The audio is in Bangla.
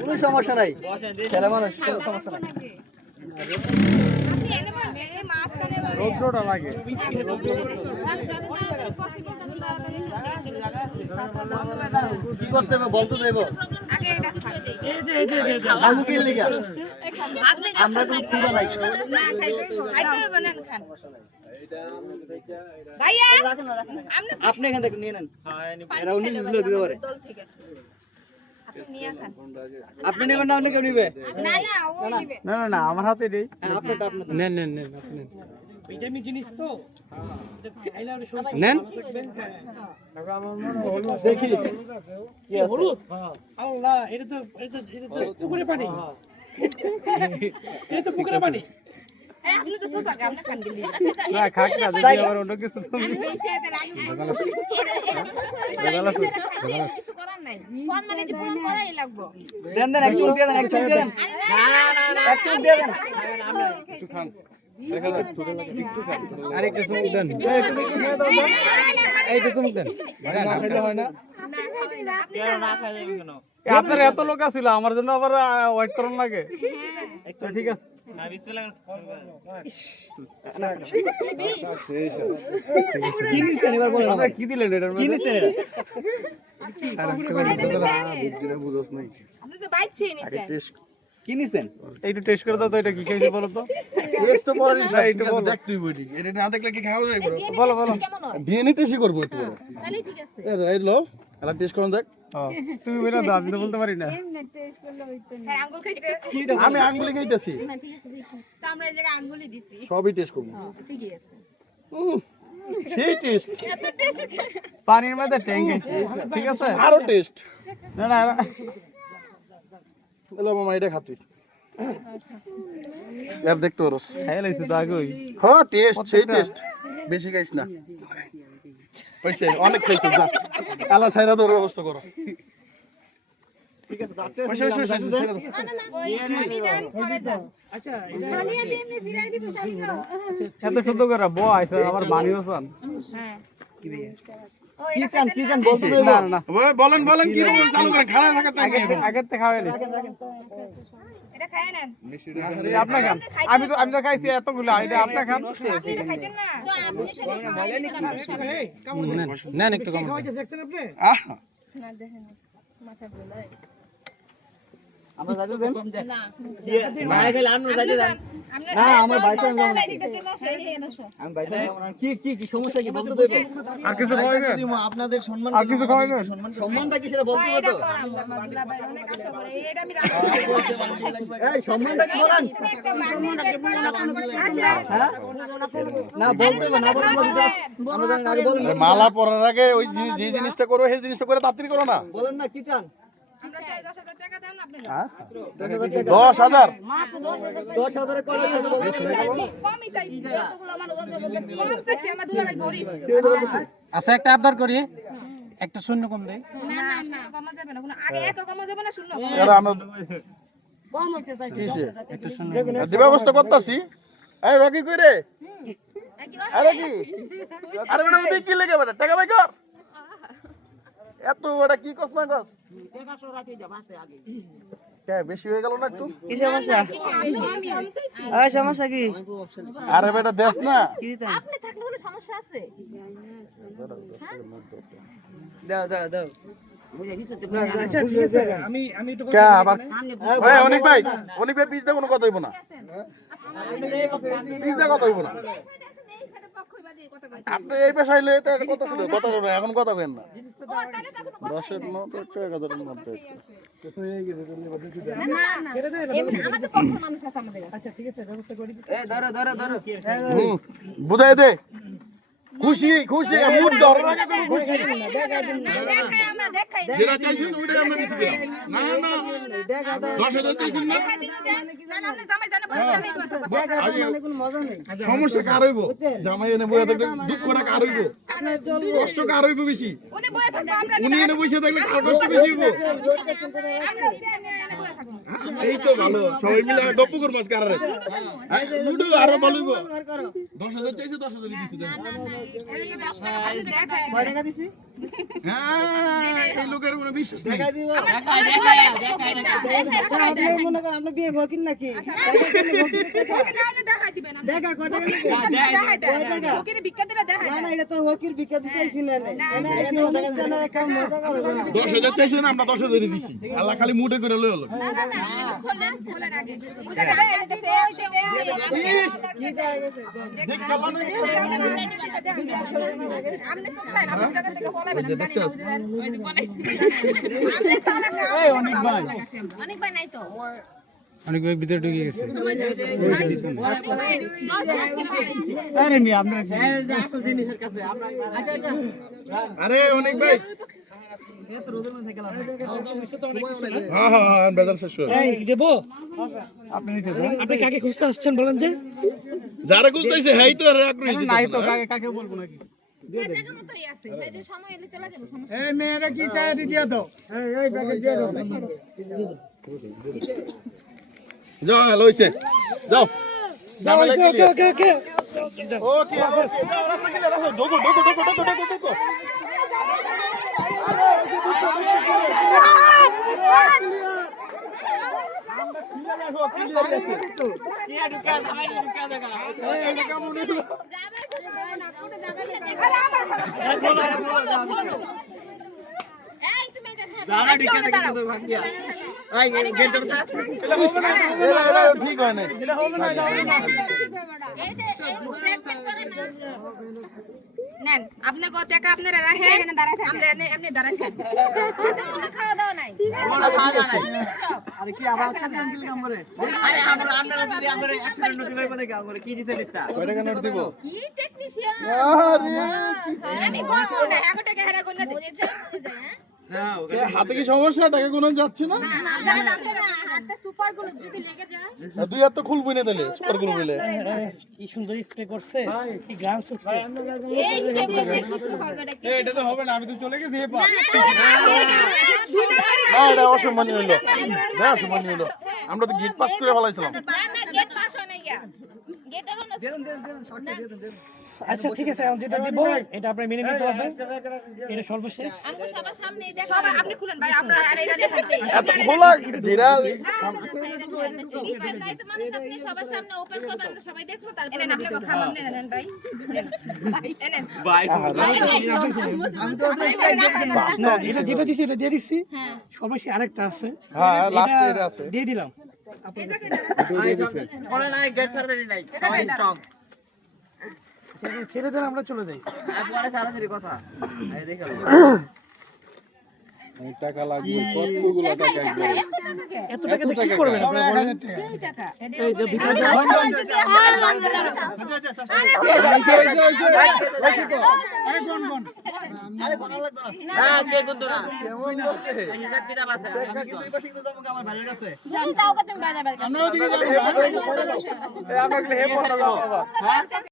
কোনো সমস্যা নাই, ছেলে মানুষ কোনো সমস্যা নাই। রোদ্রটা লাগে কি করতে হবে বলতে দেব আমরা কোনো ক্ষুধা নাই। আপনি এখান থেকে নিয়ে নেন, এরা উনি দিতে পারে। আপনি নেবেন না, আপনি কেউ নিবে? না না না আমার হাতে নেই। আপনারটা আপনার নেন নেন নেন আপনি নেন। ভিটামিন জিনিস তো নেন দেখি কি আছে। হলুদ আল্লাহ, এটা তো পুকুরে পানি, এটা তো পুকুরে পানি। আপনি তো সোসা আপনি খান দিলি না খাক না, দেখি আবার অন্য কিছু তো আমি বিষয়তে রাখি কিছু করার নাই, ফোন মানে যে ফোন করাই লাগবে। দেন দেন, এক চুমুক দিয়ে দেন, এক চুমুক দিয়ে দেন, এক চুমুক দিয়ে দেন। একটু খান, আরেকটা চুমুক দেন, এইটা চুমুক দেন। না খেলে হয় না। আপনার এত লোক আছিল, আমার জন্য আবার ওয়েট করার লাগে। ঠিক আছে কি নিছেন এবার বলেন আমাকে, কি দিলেন এটার কি নিছেন এটা? আপনি তো বাইছেই নিছেন। কি নিছেন? এইটু টেস্ট করে দাও তো, এটা কি খাইছে বলো তো। টেস্ট তো পরে না, একটু বলো। দেখ তুই বইটি, এটা না দেখলে কি খাওয়া যাবে? বলো বলো কেমন হয়? বিরিয়ানি টেস্টই করব একটু পরে। তাহলে ঠিক আছে। এই লো, এলা টেস্ট করুন দেখ। তুমি বলে দাও, আমি তো বলতে পারি না। হ্যাঁ আঙ্গুল খাইতে আমি আঙ্গুলি খাইতেছি, না, ঠিক আছে দেখি। তো আমরা এই জায়গায় আঙ্গুলই দিছি। সবই টেস্ট করব। ঠিকই আছে। সেই টেস্ট, পানির মধ্যে ট্যাঙ্ক আছে, ঠিক আছে। আরো টেস্ট। না না এলো মামা এটা খাতুই। আর দেখতে পারোস। খাই লাইছি তো আগেই। হ্যাঁ টেস্ট, সেই টেস্ট। বেশি খাইস না। হইছে, অনেক খাইছ যা। আলা ছাইরা তোর ব্যবস্থা করো। ঠিক আছে, ডাক্তার হইছে হইছে হইছে ছাইরা দাও। না না না, ওই পানি দেন পরে দেন। আচ্ছা পানি দিয়ে এমনি ফিরাই দিব সামনে। এত শুদ্ধ করে বো আইছে, আবার মানিও চান। হ্যাঁ। ও কি এটা চান, কি চান বলতে দেব? না না বলেন বলেন কি বলেন, চালু করেন, খাড়া থাকা টাইম নেই। আগের থেকে খাওয়াই নি। এটা খায় নেন। আপনার খান, আমি তো খাইছি এতগুলো, এটা আপনার খান। আপনি এটা খাইতেন না। তো আপনি সেটা নেন একটু কম। আহ না দেখেন মাথা বলে। আমরা যাইতে দেন না মায়ে খাইলে আমরা যাইতে দেন। না, আমার বাইরে যাবো না। এদিকে চলে আসো, এই এনো আসো। আমি বাইরে যাব না। কি কি কি সমস্যা কি বলতে দেব? আর কিছু খাওয়াইবেন? আপনাদের সম্মান, আর কিছু খাওয়াইবেন? সম্মানটা কি সেটা বলতে হবে এটা তো? করাম মাদুলা ভাই অনেক আশা করে। এটা আমি রাখি। এই সম্মানটা কি বলেন? একটা বান্ডিল বের করে তারপরে আসে। হ্যাঁ? না বলতে হবে, না বলতে হবে। আমরা জানি আগে বলেন। আরে মালা পরার আগে ওই যে জিনিসটা করো, সেই জিনিসটা করে তাড়াতাড়ি করো না। বলেন না কি চান? আমরা চাই 10,000 টাকা দেন আপনি। হ্যাঁ 10,000 টাকা। 10,000 10,000 এর কয়টা সাথে বলতে হবে? কমই চাইছি। কম চাইছি আমার দুলা ভাই গরিব। আচ্ছা একটা আবদার করি, একটা শূন্য কম দেই। না না শূন্য কমা যাবে না, কোনো আগে এক কমা যাবে না শূন্য। এরা আমরা কম হইতে চাই, কিসে একটা শূন্য দিবা ব্যবস্থা করতাছি। এই রকি কই রে? আরে কি আরে বেটা ওদিকে কি লাগে বেটা, টাকা বাই কর। এত বড় কি কস না কস? টাকা সরাতে যাব আছে আগে। কে বেশি হয়ে গেল না একটু? কি সমস্যা? সমস্যা কি? আরে বেটা দেশ না। আপনি থাকলে কোনো সমস্যা আছে? দাও দাও দাও। আচ্ছা ঠিক আছে, আমি একটু কে আবার ওই অনিক ভাই পিজ্জা কোনো কথা হইব না। পিজ্জা কথা হইব না। আপনি এই পেশায় হইলে তো একটা কথা ছিল, কথা বলবেন, এখন কথা কেন না? 10-এর নোট একটা 11-এর নোট একটা। না না এমনি আমাদের পক্ষ মানুষ আছে আমাদের। আচ্ছা ঠিক আছে, ব্যবস্থা করে দিচ্ছি। এই ধরো ধরো ধরো। বুঝাই দে। খুশি খুশি মুড ধরে রাখা কোনো খুশি না, দেখাই আমরা দেখাই যেটা চাইছেন ওইটাই আমরা দিছি না না 10,000 চাইছেন না না, আপনি জামাই জানা বলে জানাই তো সমস্যা কার হইব জামাই এনে বইয়া থাকলে দুঃখটা কার হইব কষ্ট কার হইব বেশি উনি বয়ে থাকবো আমরা উনি এনে বসে থাকলে কার কষ্ট বেশি হইব আমরা এনে বয়ে থাকবো এই তো ভালো সবাই মিলে গপ্প করব আজকে আরে লুডো আরো ভালো হইব 10,000 চাইছে 10,000 দিছি এই 10 টাকা 5 টাকা দিছি হ্যাঁ এই লোকের কোনো বিশ্বাস নাই দেখাই দিবেন দেখা কত দেখাই ওকে ভিক্ষা দিলে দেখাই না এটা তো হকির ভিক্ষা দিতেছি না না এই অনুষ্ঠানের কাম মজা করে 10,000 চাইছেন আমরা 10,000 দিছি আল্লাহ খালি মুডে করে লই হলো না না না খোলেন আগে কি দেয় গেছে দেখ কালা নাকি আমনে সব তাই না আপনি জায়গা থেকে বলাবেন আমি জানি এই অনেক ভাই অনেক ভাই নাই তো অনেক ভাই ভিতরে ঢুকে গেছে আরে নি আপনার আসল জিনিসের কাছে আমরা আরে অনেক ভাই হ্যাঁ হ্যাঁ হ্যাঁ বেজার শেষ হলো আপনি নিতে দেন আপনি কাকে খুঁজতে আসছেন বলেন যে যারা খুঁজতেছে হেই তো আগ্রহী নাই তো কাকে কাকে বলবো নাকি জায়গা মতই আছে এই যে সময় এলে চলে যাবে সমস্যা এই মেয়েরা কি চাই দিয়ে দাও এই ব্যাগে দিয়ে দাও যাও লইছে যাও ওকে ওকে ওকে ওকে ওকে রাস্তা গেলে রাখো ডোকো ডোকো ডোকো ডোকো ডোকো ডোকো এই তুমি জায়গা দাঁড়াও এটা ঠিক হয় না এই যে নেন আপনি কত টাকা আপনারা রাখেন আমরা এমনি দাঁড়াচ্ছেন কোনো খাওয়া দাওয়া নাই আরে কি আবার কাছে আঙ্কেল কাম করে আরে আমরা যদি আমরা অ্যাক্সিডেন্ট নতি ভাই মানে কাম করে কি জিতে লিখতা কয়টা কেন দিব কি টেকনিশিয়ান আরে আমি কোন না 1 টাকা হেরা কোন না মনে যায় হ্যাঁ হাতে কি সমস্যা টাকা গুণ যাচ্ছে না হাতে সুপার গুলো যদি লেগে যায় দুই হাত তো খুলবই না তাহলে সুপার গুলো বলে কি সুন্দর স্প্রে করছে কি গ্রাম সুটছে এই স্টেপ কিছু হবে না এই এটা তো হবে না আমি তো চলে গেছি এবার না এটা অসম্মানী হইলো না অসম্মানী হইলো আমরা তো গেট পাস করে ফলাইছিলাম না না গেট পাস হয় না গিয়া গেট এখন দেন শর্ট দেন আচ্ছা ঠিক আছে আমি যেটা দিব এটা আপনি মেনে নিতে হবে এটা সর্বশেষ আমগো সবার সামনে দেখো সবাই আপনি খুলেন ভাই আপনারা আর এটা দেখাই এত খোলা যেটা বিশাল দায়িত্ব মানুষ আপনি সবার সামনে ওপেন করবেন আমরা সবাই দেখবো তারপর এনে আপনি কথা মানলে নেন ভাই এনে ভাই আমি তো না এটা যেটা দিছি এটা দিয়ে দিছি হ্যাঁ সর্বশেষ আরেকটা আছে হ্যাঁ লাস্টে এটা আছে দিয়ে দিলাম পড়ে নাই গেট সার্জারি নাই সবাই স্ট্রং ছেড়ে দেন আমরা চলে যাই পরে সারাসারি কথা এই দেখো টাকা লাগবে কতগুলো টাকা এত টাকা দিয়ে কি করবেন আপনারা বলেন সেই টাকা এই যে ভিতরে আরে কোন কোন আরে কোন লাগতো না না কে কোন না কেমন করতে হিসাব কিতাব আছে আমি কিন্তু এই পাশে কিন্তু যাবো আমার বাড়ির কাছে যাও যাও কত বাজার বাজার আমরা ওদিকে যাবো এই আমাকে হে পড়া যাও বাবা